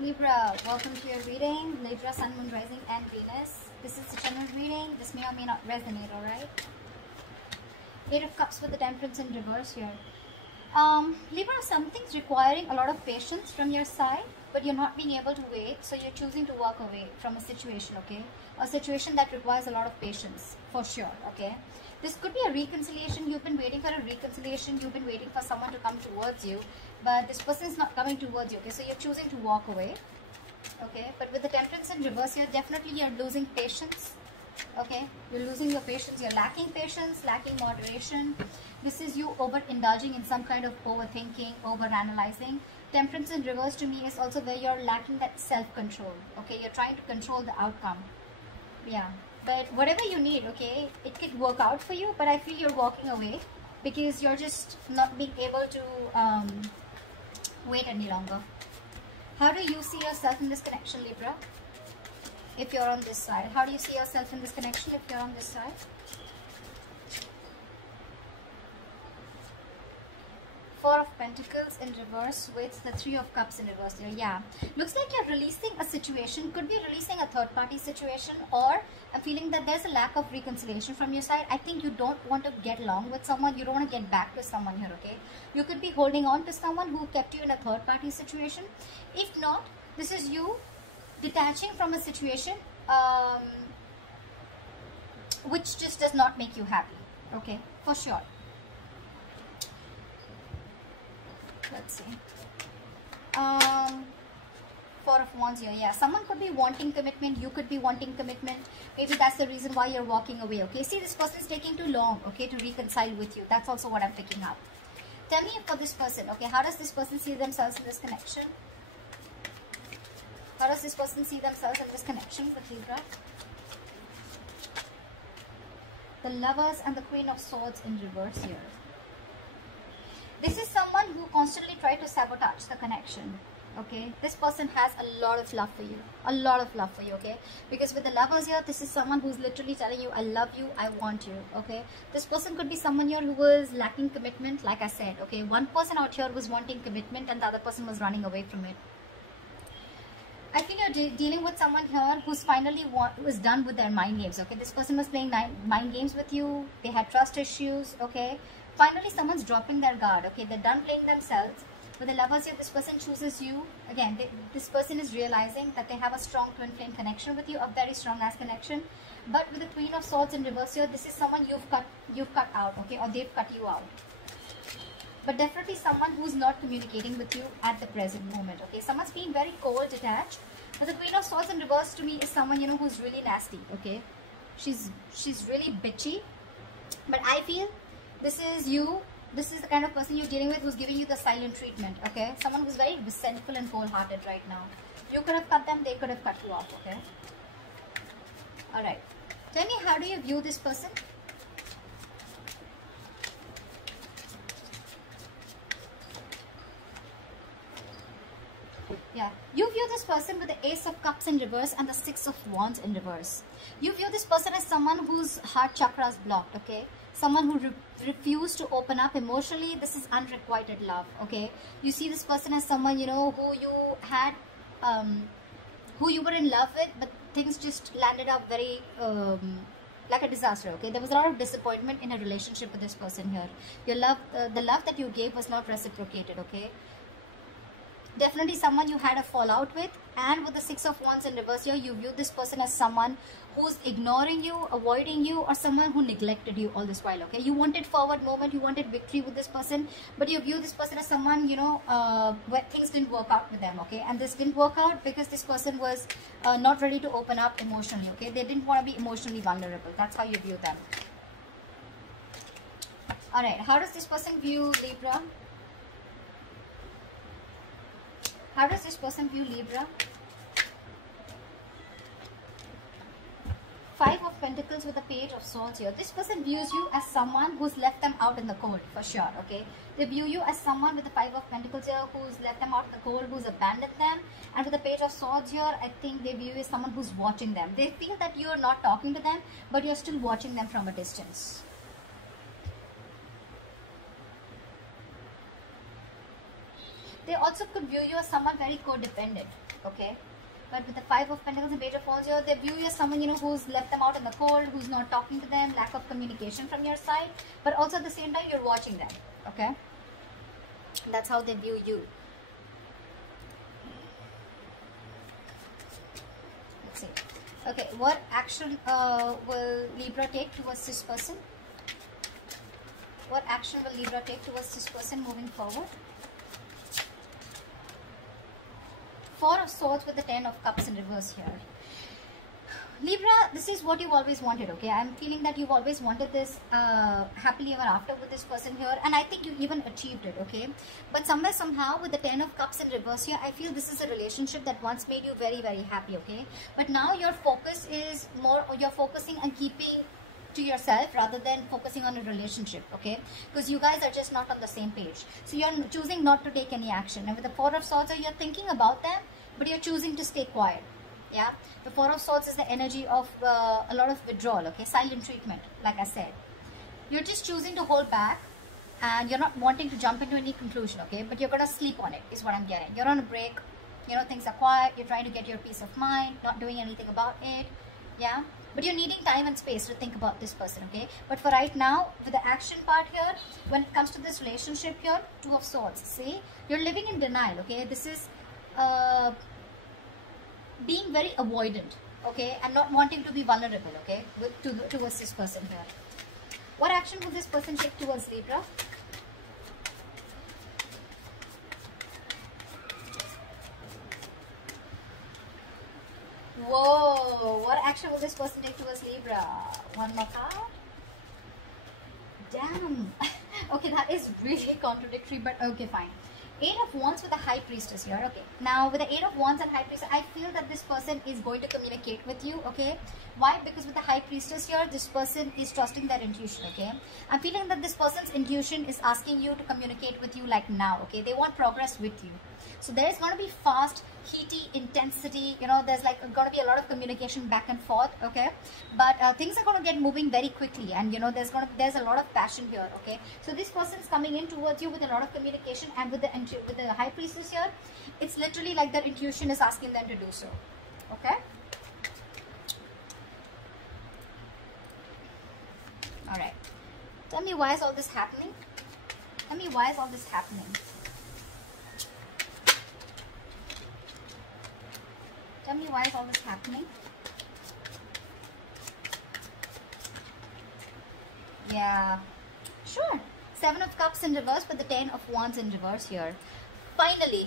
Libra, welcome to your reading. Libra, Sun, Moon, Rising, and Venus. This is a general reading. This may or may not resonate, alright? Eight of Cups with the Temperance in reverse here. Libra, something's requiring a lot of patience from your side, but you're not being able to wait, so you're choosing to walk away from a situation, okay? A situation that requires a lot of patience, for sure, okay? This could be a reconciliation. You've been waiting for a reconciliation. You've been waiting for someone to come towards you, but this person is not coming towards you, okay? So you're choosing to walk away, okay? But with the Temperance in reverse here, definitely you're losing patience, okay? You're losing your patience. You're lacking patience, lacking moderation. This is you overindulging in some kind of overthinking, overanalyzing. Temperance in reverse to me is also where you're lacking that self-control, okay? You're trying to control the outcome, yeah. But whatever you need, okay, it could work out for you, but I feel you're walking away because you're just not being able to wait any longer. How do you see yourself in this connection, Libra? If you're on this side, how do you see yourself in this connection if you're on this side? Four of Pentacles in reverse with the Three of Cups in reverse here. Yeah, looks like you're releasing a situation. Could be releasing a third party situation, or I'm feeling that there's a lack of reconciliation from your side. I think you don't want to get along with someone. You don't want to get back to someone here, okay? You could be holding on to someone who kept you in a third party situation. If not, this is you detaching from a situation which just does not make you happy, okay? For sure. Let's see. Four of Wands here. Yeah, someone could be wanting commitment. You could be wanting commitment. Maybe that's the reason why you're walking away, okay? See, this person is taking too long, okay, to reconcile with you. That's also what I'm picking up. Tell me for this person, okay, how does this person see themselves in this connection? How does this person see themselves in this connection with Libra? The Lovers and the Queen of Swords in reverse here. This is someone who constantly tried to sabotage the connection, okay? This person has a lot of love for you. A lot of love for you, okay? Because with the Lovers here, this is someone who's literally telling you, I love you, I want you, okay? This person could be someone here who was lacking commitment, like I said, okay? One person out here was wanting commitment and the other person was running away from it. I feel you're dealing with someone here who's finally was done with their mind games, okay? This person was playing mind games with you. They had trust issues, okay? Finally, someone's dropping their guard, okay? They're done playing themselves. With the Lovers here, this person chooses you. Again, this person is realizing that they have a strong twin flame connection with you, a very strong ass connection. But with the Queen of Swords in reverse here, this is someone you've cut out, okay? Or they've cut you out. But definitely someone who's not communicating with you at the present moment, okay? Someone's being very cold, detached. But the Queen of Swords in reverse to me is someone, you know, who's really nasty, okay? She's really bitchy. But I feel this is you. This is the kind of person you're dealing with who's giving you the silent treatment, okay? Someone who's very resentful and cold-hearted right now. You could have cut them, they could have cut you off, okay? Alright. Tell me, how do you view this person? Yeah, you view this person with the Ace of Cups in reverse and the Six of Wands in reverse. You view this person as someone whose heart chakra is blocked, okay? Someone who refused to open up emotionally. This is unrequited love, okay? You see this person as someone, you know, who you had, who you were in love with, but things just landed up very, like a disaster, okay? There was a lot of disappointment in a relationship with this person here. Your love, the love that you gave was not reciprocated, okay? Definitely someone you had a fallout with. And with the Six of Wands in reverse here, you view this person as someone who's ignoring you, avoiding you, or someone who neglected you all this while, okay? You wanted forward movement, you wanted victory with this person, but you view this person as someone, you know, where things didn't work out with them, okay? And this didn't work out because this person was not ready to open up emotionally, okay? They didn't want to be emotionally vulnerable. That's how you view them. Alright, how does this person view Libra? How does this person view Libra? Five of Pentacles with a Page of Swords here. This person views you as someone who's left them out in the cold, for sure, okay? They view you as someone with the Five of Pentacles here who's left them out in the cold, who's abandoned them. And with the Page of Swords here, I think they view you as someone who's watching them. They feel that you're not talking to them, but you're still watching them from a distance. They also could view you as someone very codependent, okay? But with the Five of Pentacles and Page of Wands here, they view you as someone, you know, who's left them out in the cold, who's not talking to them, lack of communication from your side. But also at the same time, you're watching them, okay? That's how they view you. Let's see. Okay, what action will Libra take towards this person? What action will Libra take towards this person moving forward? Four of Swords with the Ten of Cups in reverse here. Libra, this is what you've always wanted, okay? I'm feeling that you've always wanted this happily ever after with this person here, and I think you even achieved it, okay? But somewhere, somehow, with the Ten of Cups in reverse here, I feel this is a relationship that once made you very, very happy, okay? But now your focus is more, you're focusing on keeping to yourself rather than focusing on a relationship, okay? Because you guys are just not on the same page. So you're choosing not to take any action. And with the Four of Swords, you're thinking about them, but you're choosing to stay quiet. Yeah, the Four of Swords is the energy of a lot of withdrawal, okay? Silent treatment, like I said. You're just choosing to hold back, and you're not wanting to jump into any conclusion, okay? But you're going to sleep on it, is what I'm getting. You're on a break, you know, things are quiet, you're trying to get your peace of mind, not doing anything about it, yeah? But you're needing time and space to think about this person, okay? But for right now, with the action part here, when it comes to this relationship here, Two of Swords, see? You're living in denial, okay? This is being very avoidant, okay? And not wanting to be vulnerable, okay? Towards this person here. What action will this person take towards Libra? Whoa, what action will this person take towards Libra? One more card. Damn. Okay, that is really contradictory, but okay, fine. Eight of Wands with the High Priestess here. Okay, now with the Eight of Wands and High Priestess, I feel that this person is going to communicate with you, okay? Why? Because with the High Priestess here, this person is trusting their intuition, okay? I'm feeling that this person's intuition is asking you to communicate with you like now, okay? They want progress with you. So there is going to be fast, heaty intensity, you know, there's like going to be a lot of communication back and forth, okay? But things are going to get moving very quickly, and you know, there's a lot of passion here, okay? So this person's coming in towards you with a lot of communication, and with the High Priestess here, it's literally like their intuition is asking them to do so, okay? All right, tell me, why is all this happening? Tell me, why is all this happening? Tell me, why is all this happening? Yeah, sure. Seven of Cups in reverse, but the Ten of Wands in reverse here. Finally,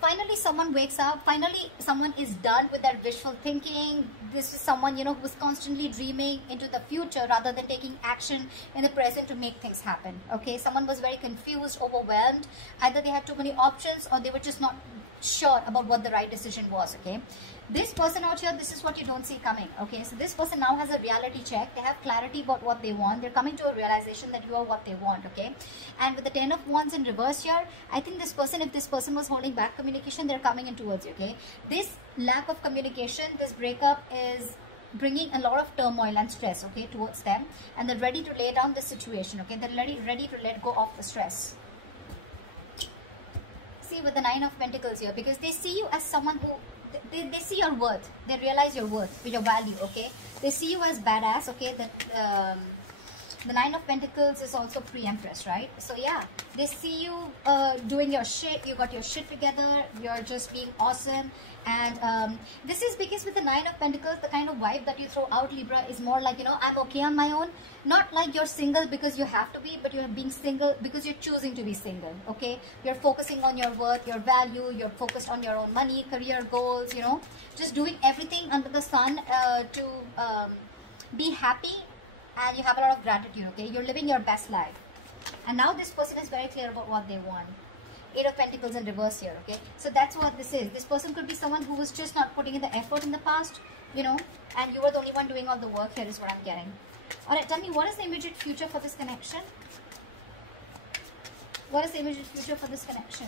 finally someone wakes up. Finally someone is done with that wishful thinking. This is someone, you know, who's constantly dreaming into the future rather than taking action in the present to make things happen, okay? Someone was very confused, overwhelmed. Either they had too many options, or they were just not sure about what the right decision was, okay? This person out here, this is what you don't see coming, okay? So this person now has a reality check. They have clarity about what they want. They're coming to a realization that you are what they want, okay? And with the Ten of Wands in reverse here, I think this person, if this person was holding back communication, they're coming in towards you, okay? This lack of communication, this breakup is bringing a lot of turmoil and stress, okay, towards them. And they're ready to lay down the situation, okay? They're ready to let go of the stress. See, with the Nine of Pentacles here, because they see you as someone who, they see your worth. They realize your worth, your value, okay? They see you as badass, okay? That the Nine of Pentacles is also pre-Empress, right? So yeah, they see you doing your shit. You got your shit together. You're just being awesome. And this is because with the Nine of Pentacles, the kind of vibe that you throw out, Libra, is more like, you know, I'm okay on my own. Not like you're single because you have to be, but you're being single because you're choosing to be single, okay? You're focusing on your worth, your value. You're focused on your own money, career goals, you know, just doing everything under the sun to be happy. And you have a lot of gratitude, okay? You're living your best life. And now this person is very clear about what they want. Eight of Pentacles in reverse here, okay? So that's what this is. This person could be someone who was just not putting in the effort in the past, you know, and you were the only one doing all the work here is what I'm getting. Alright, tell me, what is the immediate future for this connection? What is the immediate future for this connection?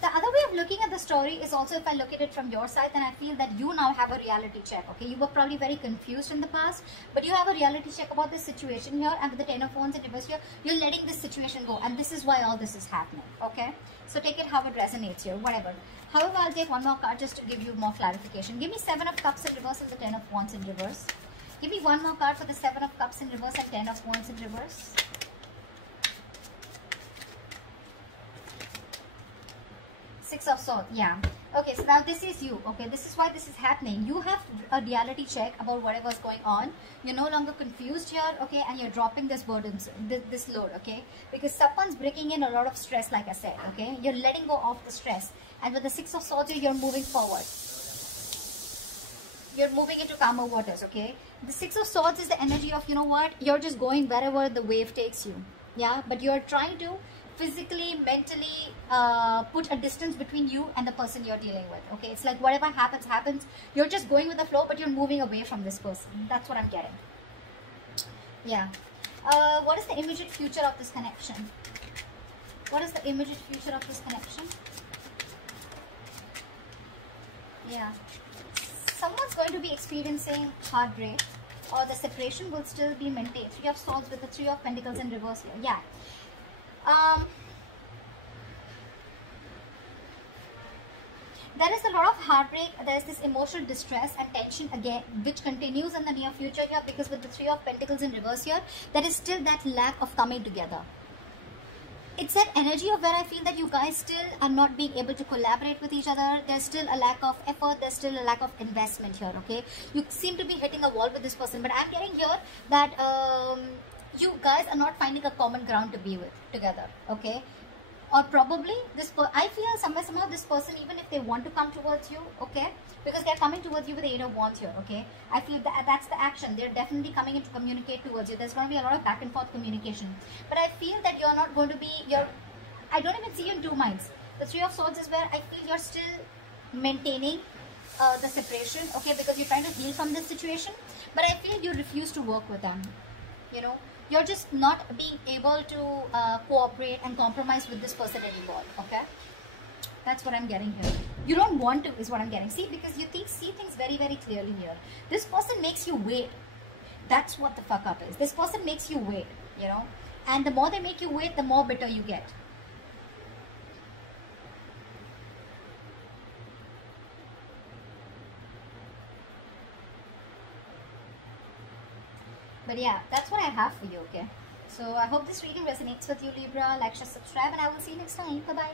The other way of looking at the story is also, if I look at it from your side, then I feel that you now have a reality check. Okay, you were probably very confused in the past, but you have a reality check about this situation here, and with the Ten of Wands in reverse here, you're letting this situation go, and this is why all this is happening. Okay, so take it how it resonates here, whatever. However, I'll take one more card just to give you more clarification. Give me Seven of Cups in reverse and the Ten of Wands in reverse. Give me one more card for the Seven of Cups in reverse and Ten of Wands in reverse. Six of Swords, yeah. Okay, so now this is you. Okay, this is why this is happening. You have a reality check about whatever's going on. You're no longer confused here, okay, and you're dropping this burden, this load, okay, because someone's bringing in a lot of stress, like I said, okay. You're letting go of the stress, and with the Six of Swords, you're moving forward. You're moving into calmer waters, okay. The Six of Swords is the energy of, you know what, you're just going wherever the wave takes you, yeah, but you're trying to physically, mentally put a distance between you and the person you're dealing with. Okay, it's like whatever happens, happens. You're just going with the flow, but you're moving away from this person. That's what I'm getting. Yeah. What is the immediate future of this connection? What is the immediate future of this connection? Yeah. Someone's going to be experiencing heartbreak, or the separation will still be maintained. Three of Swords with the Three of Pentacles in reverse here. Yeah. There is a lot of heartbreak, there is this emotional distress and tension again, which continues in the near future here, because with the Three of Pentacles in reverse here, there is still that lack of coming together. It's that energy of where I feel that you guys still are not being able to collaborate with each other. There's still a lack of effort, there's still a lack of investment here, okay? You seem to be hitting a wall with this person, but I'm getting here that you guys are not finding a common ground to be with together, okay? Or probably this I feel somehow this person, even if they want to come towards you, okay, because they're coming towards you with the Eight of Wands here, okay, I feel that that's the action. They're definitely coming in to communicate towards you. There's going to be a lot of back and forth communication, but I feel that you're not going to be, I don't even see you in two minds. The Three of Swords is where I feel you're still maintaining the separation, okay, because you're trying to heal from this situation, but I feel you refuse to work with them, you know. You're just not being able to cooperate and compromise with this person anymore, okay? That's what I'm getting here. You don't want to, is what I'm getting. See, because you see things very, very clearly here. This person makes you wait. That's what the fuck up is. This person makes you wait, you know? And the more they make you wait, the more bitter you get. But yeah, that's what I have for you, okay? So I hope this reading resonates with you, Libra. Like, share, subscribe, and I will see you next time. Bye-bye.